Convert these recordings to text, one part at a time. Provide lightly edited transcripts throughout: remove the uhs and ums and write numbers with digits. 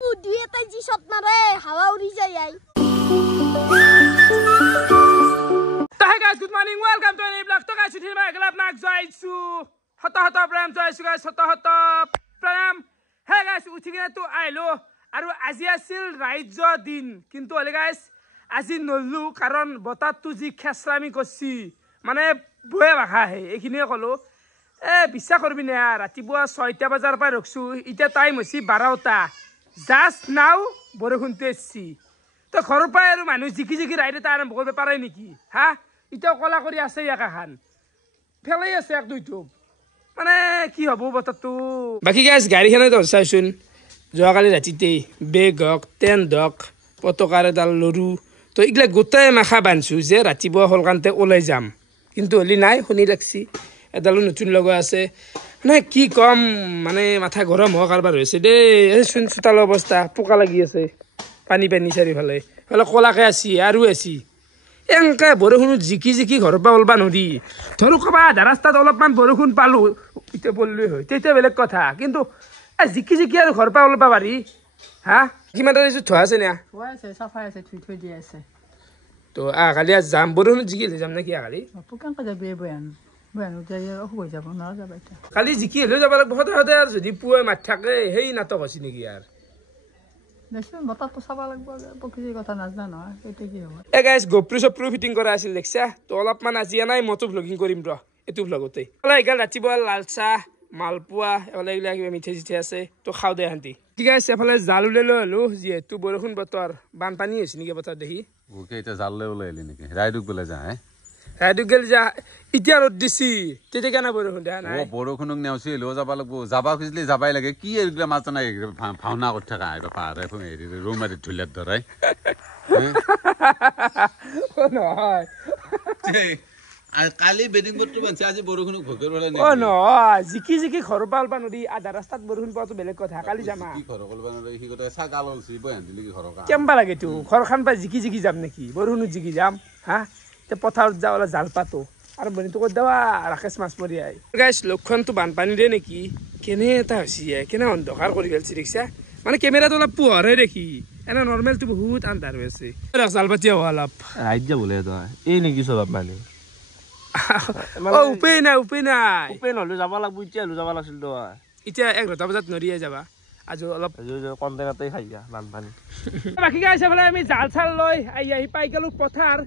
দুই এটাই G shot মারে হাওয়া উড়ি যায় আই Hi guys, good morning. Welcome to a new vlog. To guys, today my club nak joinsu. Hota pram joinsu guys. Hota pram. Hey guys, uthi gina to ailo. Aru আজি আছিল ৰাইজ দিন কিন্তু হলে guys আজি নলু কাৰণ বতাত তু জি খেছৰামি কৰছি মানে বয়ে ভাষা হে এইখিনিয়ে কলো বিশ্বাস কৰবি না ৰাতিপুৱা 6টা বজাৰ পৰা ৰখছো ইটা টাইম হৈছে 12টা জাস্ট নাও বৰষুণতে আসছি তো ঘৰৰ পৰা আৰু মানুহ জিকি ৰাইড এটা আৰম্ভ কৰিব পাৰে নেকি হা ইটা কলা কৰি আছে একাখান ফেলাই আছে এক দুইটো মানে কি হ'ব বতাটো বাকি গাইস গাড়ীখনে দৰচাইছোন যোৱাকালি ৰাতিতে বেগ হওক টেণ্ট হওক পতাকাৰ এডাল লৰু তো এইগিলা গোটাই মাখা বান্ধছো যে ৰাতিপুৱা হলকান্তে ওলাই যাম কিন্তু হলি নাই শুনি লাগছি এডালো নতুন লগা আছে মানে কি কম মানে মাথা গৰম হোৱা কাৰবাৰ হৈছে দেই চোন চোতালৰ অৱস্থা পোকা লাগি আছে পানী চাৰিওফালে হলে কলাকে আছি আৰু আছি এনেকৈ বৰষুণত জিকি ঘৰৰ পৰা ওলবা নৰি ধৰো ক'বা আধা ৰাস্তাত অলপমান বৰষুণ পালোঁ এতিয়া পৰলোৱে হয় তেতিয়া বেলেগ কথা কিন্তু জিকি আৰু ঘৰ পৰা ওলবা পাৰি হা কিমান তাৰিছত থোৱা আছে না চাফাই আছে থৈ দিয়া আছে তো কালি যাম বৰষুণত জিকি যাম নেকি কালি কেনেকৈ যাবি বয়ানো হৈ যাব নহয় যাবা এতিয়া কালি জিকি হ'লেও যাব লাগিব সদায় আৰু যদি পুৱাই মাত থাকে সেই নাটক হৈছে নেকি আৰু দেচোন বতাহটো চাব লাগিব প্ৰকৃতিৰ কথা নাজানা নহয় সেইটো কি হ'ব গাইজ গপ্ৰু ফিটিং কৰা আছিল দেখছা তো অলপমান আজি নাই মইতো ভ্লগিং কৰিম ৰ এইটো ভ্লগতে এগাল ৰাতিপুৱা লাল চাহ মালপোৱা এইবিলাক কিবা মিঠাই চিঠাই আছে তো খাওঁ দে শান্তি ঠিক আছে এফালে জাল উলাই লৈ হলো যিহেতু বৰষুণ বতৰ বানপানী হৈছে নেকি বতৰ দেখি এতিয়া জাল লৈ ওলাই আহিলি নেকি ৰাইডুক বোলে যা ৰাইডুক গেল যা এতিয়া ৰ'দ দিছি তেতিয়া কেনে বৰষুণ দিয়া নাই বৰষুণক নেওচি লৈ যাব লাগিব যাবা খুজিলে যাবাই লাগে কি এইগিলা মাছ নাই ভাওনা কৰি থকা পাহাৰে হেৰি ৰুম মাৰি ধুলিয়াত ধৰাই নহয় কালি বেডিং বোৰ্ডটো বান্ধছে আজি বৰষুণক ভোগৰ পেলাই নহয় জিকি ঘৰৰ পৰা ওলবা নৰি আধা ৰাস্তাত বৰষুণ পোৱাটো বেলেগ কথা কালি যামা কি ঘৰৰ ওলবা নৰি সি কথা ছাগাল অলছি বয়ান দিলি কি ঘৰৰ কেম্বা লাগে তো ঘৰখান পৰা জিকি যাম নেকি বৰষুণত জিকি যাম হা এতিয়া পথাৰত যাওঁ অলপ জাল পাতো আৰু বনিটো ক'ত দেৱা ৰাকেশ মাছ মৰি আই গাইছ লক্ষণটো বানপানীৰে নেকি কেনে এটা হৈছে কেনে অন্ধকাৰ কৰি পেলাইছে দেখিছা মানে কেমেৰাটো অলপ পোহৰহে দেখি এনে নৰ্মেলটো বহুত আন্ধাৰ হৈ আছে জাল পাতি হোৱা অলপ ৰাইত যাবলৈ এই নেকি চব মানে উপায় নাই নহ'লে যাব লাগিব এতিয়া হ'লেও যাব লাগিছিল তো এতিয়া 11টা বজাত নৰিয়ে যাবা আজি অলপ কণ্টেইনাৰতে খাই যা বানপানী বাকী গাইছে ফালে আমি জাল চাল লৈ আহি পাই গ'লো পথাৰ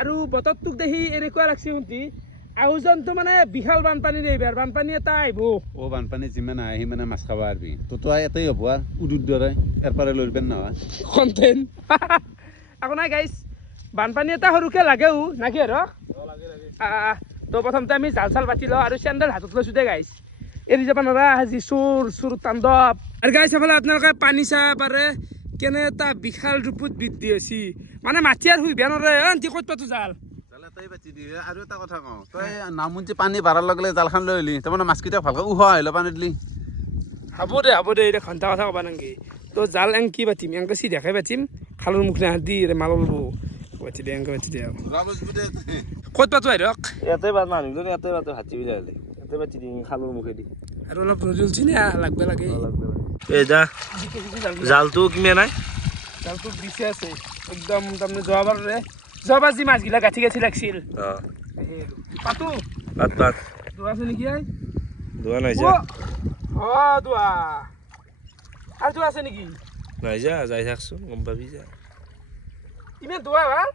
আৰু বতৰটোক দেখি এনেকুৱা লাগছে শুনতি আহুজনটো মানে বিশাল বানপানী এইবাৰ বানপানী এটা আহিব বানপানী যিমান আহে সি মানে মাছ খাব পাৰিবি তোতো এটাই হ'ব আৰু উদুৰ দৰে ইয়াৰ পৰা লৈ পেন নহয় কণ্টেইন আকৌ নাই গাইছ বানপানী এটা সৰুকে লাগেও নাকি আৰু তো প্ৰথমতে আমি জাল চাল পাতি লওঁ আৰু চেণ্ডেল হাতত লৈছোঁ দে গাইছ এৰি যাব নোৱাৰা আজি চোৰ তাণ্ডৱ আৰু গাইছ এফালে আপোনালোকে পানী চাব পাৰে কেনে এটা বিশাল ৰূপত বৃদ্ধি হৈছে মানে মাটি আৰু শুই বেয়া নোৱাৰে আনটি ক'ত পাতো জাল আৰু এটা কথা কওঁ তই নামুঞ্চি পানী বাঢ়াৰ লগে লগে জালখন লৈ আহিলি তাৰমানে মাছকেইটা ভালকৈ উহা আহিলে পানী দিলি হ'ব দে এতিয়া ঘণ্টা কথা ক'বা নাংগে তো জাল কি পাতিম এনেকৈ চিধাকৈ পাতিম খালৰ মুখ নাই দি মাল ল'ব পাতি দে ক'ত পাতো আইৰক ইয়াতে মানুহ ইয়াতে পাতো হাতী বিলালে ইয়াতে পাতি দিম খালৰ মুখেদি আৰু অলপ ৰজুল চিনে লাগবে লাগে এই যা জালটো কিমে নাই জালটো দিছে আছে একদম তাৰমানে যোৱাবাৰ যি মাছগিলা গাঁঠি লাগছিল পাতো দোৱা আছে নেকি দোৱা নাই যা দোৱা আৰু দোৱা আছে নেকি নাই যা যাই থাকচোন গম পাবি যা ইমান দোৱা ভাল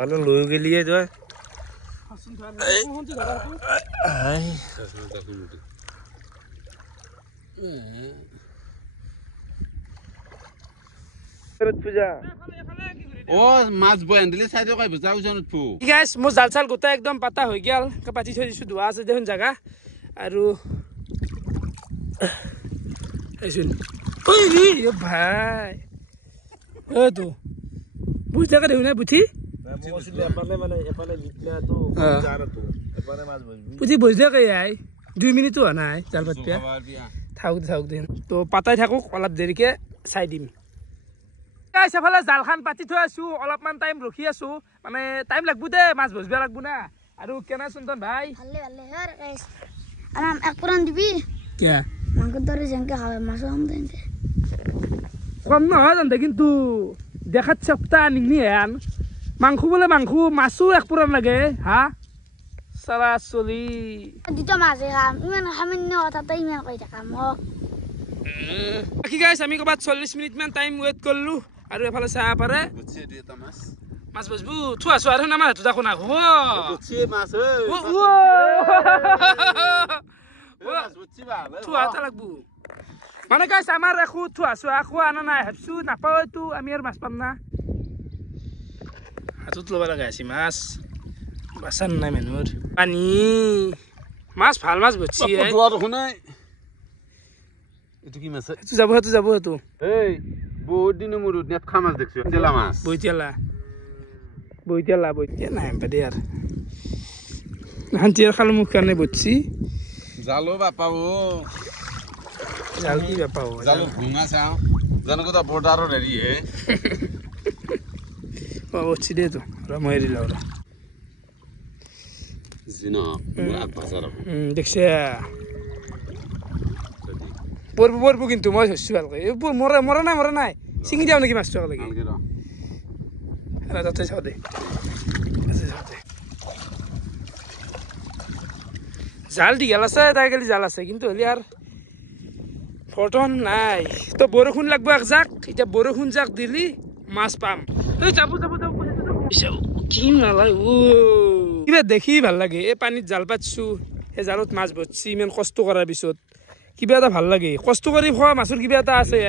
আৰু লৈ গেলিয়ে তই মাছ বয়ান দিলে চাইডে কই বুজা উজনত ফু গাইস মোৰ জাল চাল গোটা একদম পাতা হৈ গেল পাতি থৈ দিছো দোৱা আছে দেখোন জাগা আৰু এইচোন ভাই তো বুঝা কা দেখুন বুঝি বুঝি বুঝলে কে আই 2 মিনিটো হোৱা নাই জাল পাতিয়া থাক দে তো পাতাই থাকক অলপ দেৰিকে চাই দিম সেফালে জালখান পাতি থৈ আছো অলপমান টাইম ৰখি আছো মানে টাইম লাগবো দে মাছ ভজবা লাগবো না আৰু কেনা সুন্দন ভাই ভালে ভালে হৰ গাইস আরাম এক পুরান দিবি কে মাংস দরে যেনকে খাবে মাছ কম দেন কম নহয় জানতে কিন্তু দেখাত সপ্তাহ নিগনি হেন মাংস বলে মাংস মাছো এক পুরান লাগে হা সারা চলি দুটা মাছে খাম ইমান সামান্য কথাতে ইমান কৈ থাকাম বাকি গাইছ আমি ক'ৰবাত 40 মিনিট মান টাইম ৱেট কৰিলো আৰু এফালে চাহ পাৰে মাছ বসবু থোৱা চোৱা আৰু নামাৰ হাতত আকৌ নাখো থোৱা এটা লাগবো মানে গাইছ আমাৰ একো থোৱা চোৱা খোৱা আনা নাই ভাবছো নাপাওঁতো আমি আৰু মাছ পাম না হাতত ল'ব লগা আছে মাছ বাচান নাই মানুহৰ পানী মাছ ভাল মাছ বচ্ছি এইটো কি মাছ সেইটো যাব সেইটো এই বহুত দিন মূৰত নেট খা মাছ দেখছো তেলা মাছ বইতিয়ালা নাই পাদে আর হান্তিয়ার খাল মুখ কানে বচ্ছি জালো বাপাও জাল কি বাপাও জালো ভুঙা চাও জানো কথা বর্ডারর হেৰি হে বচ্ছি দে তো রামাই দিল ওরা জিনা মুরাদ বাজার দেখছে পড়বো কিন্তু মই হচ্ছি ভালকে মরা নাই চিঙি দিও নাকি মাছটো লাগে তাতে চাও দে জাল দি গেল আছে তাই গেলি জাল আছে কিন্তু হলি আর ফটন নাই তো বৰষুণ লাগবো এক জাক এতিয়া বৰষুণ জাক দিলি মাছ পাম যাব কি নালাগে কিবা দেখি ভাল লাগে এই পানীত জাল পাতছো সেই জালত মাছ বচ্ছি ইমান কষ্ট কৰাৰ পিছত কিবা এটা ভাল লাগে কষ্ট কৰি খোৱা মাছৰ কিবা এটা আছে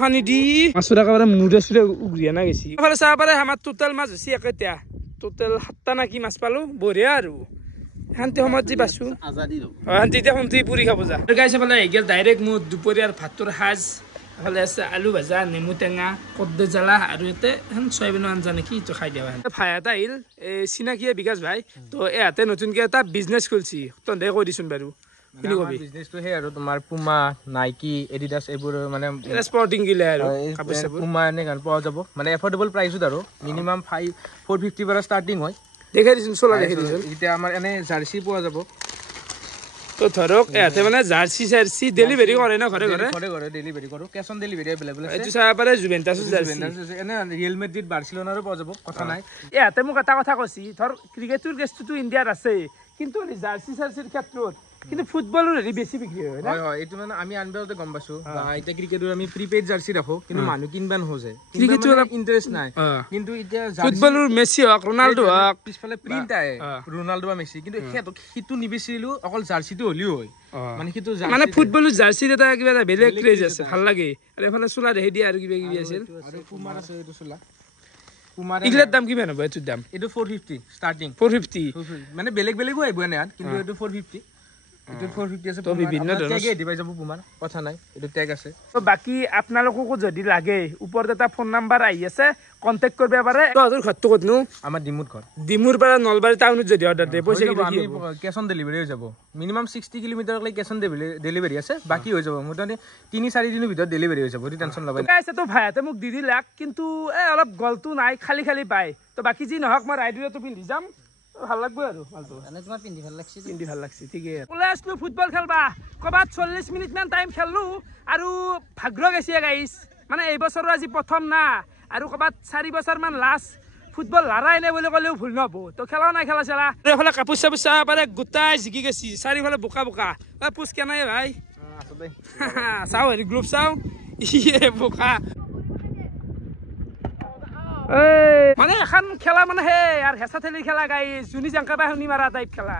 খানি দি মাছৰ একেবাৰে মুড়ে চুড়ে উঘৰিয়া না গেছি এফালে চাব পাৰে আমাৰ টোটেল মাছ হৈছে একেতিয়া টোটেল 7টা না কি মাছ পালো বঢ়িয়া আৰু শান্তি সময়ত যি পাইছো শান্তি এতিয়া শান্তি পুৰি খাব যা গাইছে ফালে গেল ডাইৰেক্ট মোৰ দুপৰীয়াৰ ভাতৰ সাজ এফালে আছে আলু ভাজা নেমু টেঙা কদ্দে জ্বালা আৰু ইয়াতে চয়াবিনৰ আঞ্জা নেকি তো খাই দিয়া ভাই এটা আহিল এই চিনাকিয়ে বিকাশ ভাই তো ইয়াতে নতুনকে এটা বিজনেছ খুলিছি তহঁতে কৈ দিছোন বাৰু কিনি কবি বিজনেছটো হে আৰু তোমাৰ পুমা নাইকি এডিডাছ এইবোৰ মানে স্পৰ্টিং গিলে আৰু কাপোৰ চাপোৰ পুমা এনে গান পোৱা যাব মানে এফৰ্ডেবল প্ৰাইচত আৰু মিনিমাম 450 পৰা ষ্টাৰ্টিং হয় দেখাই দিছোন চলা দেখাই দিছোন এতিয়া আমাৰ এনে জাৰ্চি পোৱা যাব তো ধৰক ইয়াতে মানে জাৰ্চি ডেলিভাৰী কৰে না ঘৰে ডেলিভাৰী কৰো কেছ অন ডেলিভাৰী এভেইলেবল আছে এইটো চাব পাৰে জুভেন্টাছৰ জাৰ্চি এনে ৰিয়েল মেড্ৰিড বাৰ্চিলোনাৰো পোৱা যাব কথা নাই ইয়াতে মোক এটা কথা কৈছি ধৰ ক্ৰিকেটৰ কেছটো ইণ্ডিয়াত আছে কিন্তু জাৰ্চিৰ ক্ষেত্ৰত কিন্তু ফুটবলৰ হেৰি বেছি বিক্ৰী হয় না হয় এইটো মানে আমি আনবাৰতে গম পাইছো এতিয়া ক্ৰিকেটৰ আমি প্ৰিপেইড জাৰ্চি ৰাখো কিন্তু মানুহ কিনবা নহোজে ক্ৰিকেটৰ অলপ ইন্টাৰেষ্ট নাই কিন্তু এতিয়া ফুটবলৰ মেসি হক ৰনাল্ডো হক পিছফালে প্ৰিন্ট আহে ৰনাল্ডো বা মেসি কিন্তু হিটো নিবিচিলো অকল জাৰ্চিটো হলিও হয় মানে হিটো মানে ফুটবলৰ জাৰ্চিৰ এটা কিবা এটা বেলেগ ক্ৰেজ আছে ভাল লাগে আৰু এফালে চুলা দেখি দিয়া আৰু কিবা কিবি আছিল আৰু পুমাৰ আছে এইটো চুলা পুমাৰ ইগলাৰ দাম কিমান হ'ব এইটোৰ দাম এইটো 450 ষ্টাৰ্টিং 450 মানে বেলেগ বেলেগো আহিব এনে কিন্তু এইটো 450 এইটো 450 আছে তো বিভিন্ন ধৰণৰ টেগ দিবাই যাব পুমাৰ কথা নাই এইটো টেগ আছে তো বাকি আপোনালোককো যদি লাগে ওপৰত এটা ফোন নাম্বাৰ আহি আছে কন্টাক্ট কৰিব পাৰে তোৰ ঘৰটো ক'তনো আমাৰ ডিমুৰ ঘৰ ডিমুৰ পৰা নলবাৰী টাউনত যদি অৰ্ডাৰ দিয়ে পইচা কি আমি কেছ অন ডেলিভাৰী হৈ যাব মিনিমাম 60 কিলোমিটাৰ লৈ কেছ অন ডেলিভাৰী আছে বাকি হৈ যাব মোটামুটি 3-4 দিনৰ ভিতৰত ডেলিভাৰী হৈ যাব টেনচন ল'ব নাই আছে তো ভাইতে মোক দি দিলাক কিন্তু অলপ গলটো নাই খালি পায় তো বাকি যি নহওক মই ৰাইডুৰেটো পিন্ধি যাম ভাল লাগব আৰু ভালটো এনে তোমাৰ পিন্ধি ভাল লাগছে ঠিকে ওলাই আসলো ফুটবল খেলবা কবাত 40 মিনিট মান টাইম খেললো আৰু ভাগ্য গেছে গাইস মানে এই বছৰৰ আজি প্ৰথম না আৰু কবাত 4 বছৰ মান লাষ্ট ফুটবল লাৰাই নাই বুলি ক'লেও ভুল নহব তো খেলা নাই খেলা চেলা এফালে কাপোৰ চাপোৰ চাব পাৰে গোটাই জিকি গেছি চাৰিফালে বোকা পুচ কেনাই ভাই চাও হেৰি গ্ৰুপ চাও ইয়ে বোকা মানে এখন খেলা মানে হে আর হেঁচা ঠেলি খেলা গাই জুনি জাংকা বা শুনি মারা টাইপ খেলা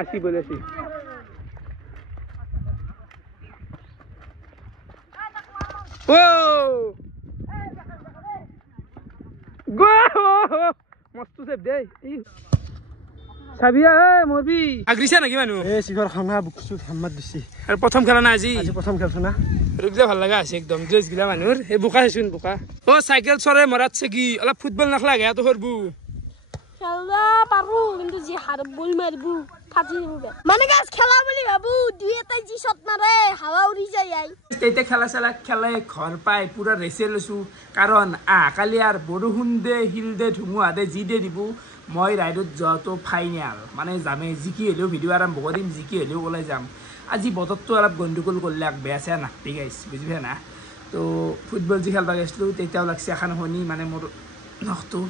আসি বলেছি ও গো মস্ত সেব দে সাবিয়া এ মরবি আগরিছা নাকি মানু এ সিফার খানা বুকছু হামাত দিছি আর প্রথম খেলা না আজি প্ৰথম খেলছো না রুগলে ভাল লাগা আছে একদম ড্রেস গিলা মানুর এ বোকা হেছুন বোকা ও সাইকেল চরে মরাতছে কি অলপ ফুটবল নাখলা গে তো হরবু খেলা পারবো কিন্তু যে হার বল মারবো ফাটি যাবে মানে গাছ খেলা বলি ভাবু দুই এটাই জি শট মারে হাওয়া উড়ি যায় এইতে খেলা চেলা খেলে ঘর পাই পুরা রেসে লইছো কারণ কালি আর বৰষুণ দে হিল দে ধুমুহা দে জি দে দিব মই ৰাইডত যোৱাটো ফাইনেল মানে যামেই জিকি হ'লেও ভিডিঅ' আৰম্ভ কৰিম জিকি হ'লেও ওলাই যাম আজি বতৰটো অলপ গণ্ডগোল কৰিলে বেয়া চেয়া নাকটি গাইছ বুজি পাই না তো ফুটবল যি খেলবা গৈছিলোঁ তেতিয়াও লাগছে এখন শুনি মানে মোৰ নখটো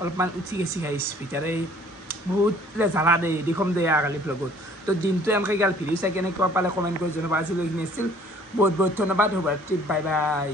অলপমান উঠি গেছি গাইছ ভিতৰে বহুত জ্বালা দেই দেখুৱাম দেই কালি ব্লগত তো দিনটো এনেকৈ গেল ভিডিঅ' চাই কেনেকুৱা পালে কমেণ্ট কৰি জনাব আজিলৈ এইখিনি আছিল বহুত বহুত ধন্যবাদ শুভৰাত্ৰি বাই বাই